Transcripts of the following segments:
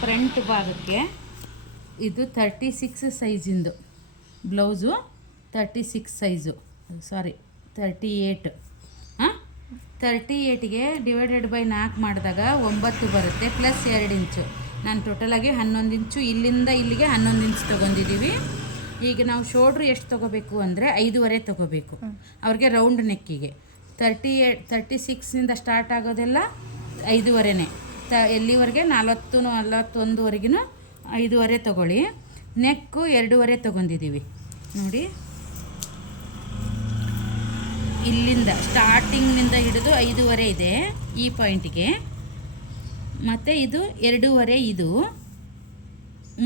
Front ಭಾಗಕ್ಕೆ ಇದು 36 ಸೈಜಿಂದು ಬ್ಲೌಸು, 36 ಸೈಜು, ಸಾರಿ 38. 38ಗೆ ಡಿವೈಡೆಡ್ ಬೈ 4 ಮಾಡಿದಾಗ 9 ಬರುತ್ತೆ, ಪ್ಲಸ್ 2 ಇಂಚು. ನಾನು ಟೋಟಲಾಗಿ 11 ಇಂಚು, ಇಲ್ಲಿಂದ ಇಲ್ಲಿಗೆ 11 ಇಂಚು ತೊಗೊಂಡಿದ್ದೀವಿ. ಈಗ ನಾವು ಶೋಲ್ಡ್ರು ಎಷ್ಟು ತೊಗೋಬೇಕು ಅಂದರೆ 5.5 ತೊಗೋಬೇಕು ಅವ್ರಿಗೆ ರೌಂಡ್ ನೆಕ್ಕಿಗೆ. 36ಇಂದ ಸ್ಟಾರ್ಟ್ ಆಗೋದೆಲ್ಲ 5.5ನೇ, ಎಲ್ಲಿವರೆಗೆ 41ವರೆಗೂ 5.5 ತೊಗೊಳ್ಳಿ. ನೆಕ್ಕು 2.5 ತೊಗೊಂಡಿದ್ದೀವಿ ನೋಡಿ. ಇಲ್ಲಿಂದ ಸ್ಟಾರ್ಟಿಂಗ್ನಿಂದ ಹಿಡಿದು 5.5 ಇದೆ ಈ ಪಾಯಿಂಟಿಗೆ, ಮತ್ತು ಇದು 2.5, ಇದು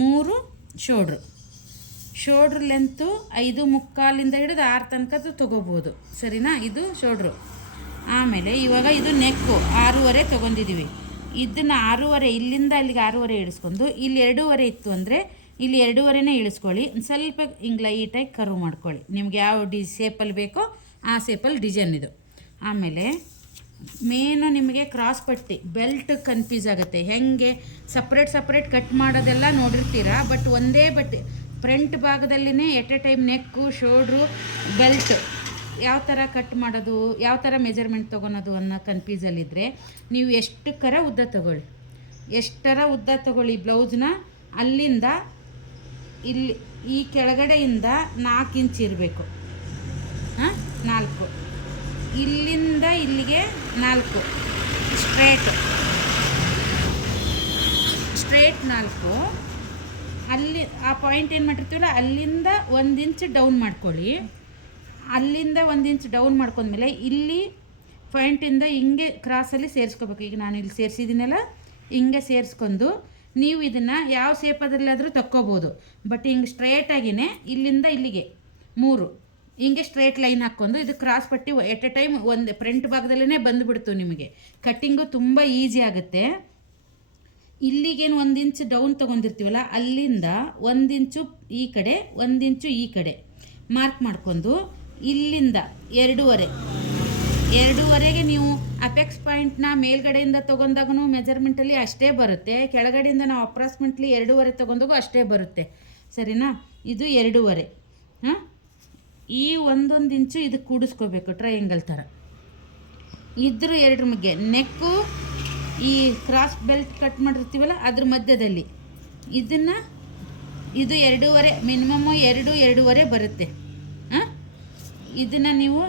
3 ಶೋಲ್ಡ್ರ್ ಲೆಂತು 5.75 ಹಿಡಿದು 6 ತನಕದ್ದು ತೊಗೋಬೋದು, ಸರಿನಾ? ಇದು ಶೋಲ್ಡ್ರು. ಆಮೇಲೆ ಇವಾಗ ಇದು ನೆಕ್ಕು 6.5 ತೊಗೊಂಡಿದ್ದೀವಿ. ಇದನ್ನು 6.5, ಇಲ್ಲಿಂದ ಅಲ್ಲಿಗೆ 6.5 ಇಳಿಸ್ಕೊಂಡು, ಇಲ್ಲಿ 2.5 ಇತ್ತು ಅಂದರೆ ಇಲ್ಲಿ 2.5ನೇ ಇಳಿಸ್ಕೊಳ್ಳಿ. ಸ್ವಲ್ಪ ಹಿಂಗೆ ಲೈಟಾಗಿ ಕರ್ವ್ ಮಾಡ್ಕೊಳ್ಳಿ, ನಿಮ್ಗೆ ಯಾವ ಶೇಪಲ್ಲಿ ಬೇಕೋ ಆ ಶೇಪಲ್ಲಿ ಡಿಸೈನ್ ಇದು. ಆಮೇಲೆ ಮೇನು ನಿಮಗೆ ಕ್ರಾಸ್ ಪಟ್ಟಿ ಬೆಲ್ಟ್ ಕನ್ಫ್ಯೂಸ್ ಆಗುತ್ತೆ, ಹೆಂಗೆ ಸಪ್ರೇಟ್ ಕಟ್ ಮಾಡೋದೆಲ್ಲ ನೋಡಿರ್ತೀರಾ, ಬಟ್ ಒಂದೇ ಬಟ್ಟೆ ಫ್ರಂಟ್ ಭಾಗದಲ್ಲಿನೇ at a time neck, shoulder, belt ಯಾವ ಥರ ಕಟ್ ಮಾಡೋದು, ಯಾವ ಥರ ಮೆಜರ್ಮೆಂಟ್ ತೊಗೊಳೋದು ಅನ್ನೋ ಕನ್ಫ್ಯೂಸಲ್ಲಿದ್ದರೆ ನೀವು ಎಷ್ಟರ ಉದ್ದ ತೊಗೊಳ್ಳಿ ಬ್ಲೌಸ್ನ. ಅಲ್ಲಿಂದ ಇಲ್ಲಿ ಈ ಕೆಳಗಡೆಯಿಂದ 4 ಇಂಚ್ ಇರಬೇಕು, 4, ಇಲ್ಲಿಂದ ಇಲ್ಲಿಗೆ 4 ಸ್ಟ್ರೇಟ್ 4. ಅಲ್ಲಿ ಆ ಪಾಯಿಂಟ್ ಏನು ಮಾಡಿರ್ತೀವಲ್ಲ ಅಲ್ಲಿಂದ 1 ಇಂಚ್ ಡೌನ್ ಮಾಡ್ಕೊಳ್ಳಿ. ಅಲ್ಲಿಂದ 1 ಇಂಚ್ ಡೌನ್ ಮಾಡ್ಕೊಂಡ್ಮೇಲೆ ಇಲ್ಲಿ ಪಾಯಿಂಟಿಂದ ಹಿಂಗೆ ಕ್ರಾಸಲ್ಲಿ ಸೇರಿಸ್ಕೋಬೇಕು. ಈಗ ನಾನು ಇಲ್ಲಿ ಸೇರಿಸಿದ್ದೀನಲ್ಲ, ಹಿಂಗೆ ಸೇರಿಸ್ಕೊಂಡು ನೀವು ಇದನ್ನು ಯಾವ ಶೇಪದಲ್ಲಾದರೂ ತಕ್ಕೋಬೋದು, ಬಟ್ ಹಿಂಗೆ ಸ್ಟ್ರೇಟಾಗಿಯೇ ಇಲ್ಲಿಂದ ಇಲ್ಲಿಗೆ 3 ಹಿಂಗೆ ಸ್ಟ್ರೇಟ್ ಲೈನ್ ಹಾಕ್ಕೊಂಡು ಇದು ಕ್ರಾಸ್ ಪಟ್ಟಿ ಎಟ್ ಎ ಟೈಮ್ ಒಂದು ಫ್ರಂಟ್ ಭಾಗದಲ್ಲೇ ಬಂದುಬಿಡ್ತು. ನಿಮಗೆ ಕಟ್ಟಿಂಗು ತುಂಬ ಈಸಿ ಆಗುತ್ತೆ. ಇಲ್ಲಿಗೇನು 1 ಇಂಚ್ ಡೌನ್ ತೊಗೊಂಡಿರ್ತೀವಲ್ಲ, ಅಲ್ಲಿಂದ 1 ಇಂಚು ಈ ಕಡೆ, 1 ಇಂಚು ಈ ಕಡೆ ಮಾರ್ಕ್ ಮಾಡ್ಕೊಂಡು ಇಲ್ಲಿಂದ 2.5ಗೆ ನೀವು ಅಪೆಕ್ಸ್ ಪಾಯಿಂಟ್ನ ಮೇಲ್ಗಡೆಯಿಂದ ತೊಗೊಂಡಾಗೂ ಮೆಜರ್ಮೆಂಟಲ್ಲಿ ಅಷ್ಟೇ ಬರುತ್ತೆ, ಕೆಳಗಡೆಯಿಂದ ನಾವು ಅಪ್ರಾಕ್ಸಿಮೇಟ್ಲಿ 2.5 ತೊಗೊಂಡಾಗೂ ಅಷ್ಟೇ ಬರುತ್ತೆ, ಸರಿನಾ? ಇದು 2.5. ಈ 1 ಇಂಚು ಇದಕ್ಕೆ ಕೂಡಿಸ್ಕೋಬೇಕು ಟ್ರಯಾಂಗಲ್ ಥರ. ಇದ್ರ 2 ಮಧ್ಯೆ ನೆಕ್ಕು ಈ ಕ್ರಾಸ್ ಬೆಲ್ಟ್ ಕಟ್ ಮಾಡಿರ್ತೀವಲ್ಲ ಅದ್ರ ಮಧ್ಯದಲ್ಲಿ ಇದು 2.5, ಮಿನಿಮಮ್ಮು 2.5 ಬರುತ್ತೆ. ಇದನ್ನು ನೀವು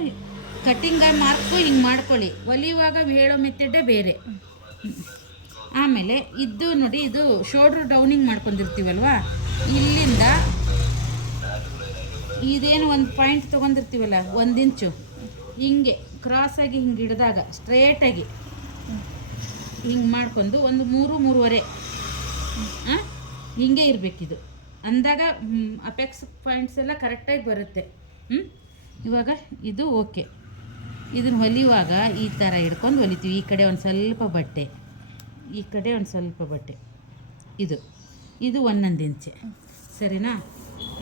ಕಟ್ಟಿಂಗಾಗಿ ಮಾರ್ಕು ಹಿಂಗೆ ಮಾಡ್ಕೊಳ್ಳಿ, ಹೊಲಿಯುವಾಗ ಹೇಳೋ ಮೆಥಡೇ ಬೇರೆ. ಆಮೇಲೆ ಇದು ನೋಡಿ, ಇದು ಶೋಲ್ಡ್ರ್ ಡೌನಿಂಗ್ ಮಾಡ್ಕೊಂಡಿರ್ತೀವಲ್ವ, ಇಲ್ಲಿಂದ ಇದೇನು ಒಂದು ಪಾಯಿಂಟ್ ತೊಗೊಂಡಿರ್ತೀವಲ್ಲ 1 ಇಂಚು ಹಿಂಗೆ ಕ್ರಾಸಾಗಿ ಹಿಂಗೆ ಹಿಡಿದಾಗ ಸ್ಟ್ರೇಟಾಗಿ ಹಿಂಗೆ ಮಾಡ್ಕೊಂಡು ಒಂದು 3-3.5 ಹಿಂಗೆ ಇರಬೇಕಿದು. ಅಂದಾಗ ಅಪೆಕ್ಸ್ ಪಾಯಿಂಟ್ಸ್ ಎಲ್ಲ ಕರೆಕ್ಟಾಗಿ ಬರುತ್ತೆ. ಇವಾಗ ಇದು ಓಕೆ. ಇದನ್ನು ಹೊಲಿಯುವಾಗ ಈ ಥರ ಹಿಡ್ಕೊಂಡು ಹೊಲಿತೀವಿ. ಈ ಕಡೆ ಒಂದು ಸ್ವಲ್ಪ ಬಟ್ಟೆ, ಈ ಕಡೆ ಒಂದು ಸ್ವಲ್ಪ ಬಟ್ಟೆ, ಇದು 1 ಇಂಚೆ, ಸರಿನಾ?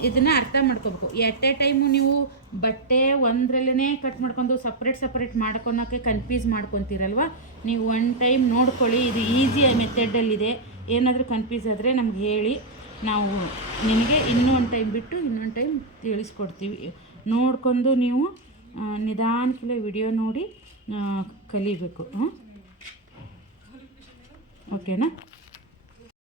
ಇದನ್ನು ಅರ್ಥ ಮಾಡ್ಕೋಬೇಕು. ಎಟ್ ಎ ಟೈಮು ನೀವು ಬಟ್ಟೆ ಒಂದರಲ್ಲೇ ಕಟ್ ಮಾಡ್ಕೊಂಡು ಸಪ್ರೇಟ್ ಮಾಡ್ಕೊಳೋಕ್ಕೆ ಕನ್ಫ್ಯೂಸ್ ಮಾಡ್ಕೊತೀರಲ್ವ, ನೀವು 1 ಟೈಮ್ ನೋಡ್ಕೊಳ್ಳಿ. ಇದು ಈಸಿ ಮೆಥಡಲ್ಲಿದೆ. ಏನಾದರೂ ಕನ್ಫ್ಯೂಸ್ ಆದರೆ ನಮ್ಗೆ ಹೇಳಿ, ನಾವು ನಿಮಗೆ ಇನ್ನೊಂದು ಟೈಮ್ ಬಿಟ್ಟು ಇನ್ನೊಂದು ಟೈಮ್ ತಿಳಿಸ್ಕೊಡ್ತೀವಿ. ನೋಡ್ಕೊಂಡು ನೀವು ನಿಧಾನಕ್ಕೆ ವಿಡಿಯೋ ನೋಡಿ ಕಲಿಬೇಕು. ಓಕೆನಾ?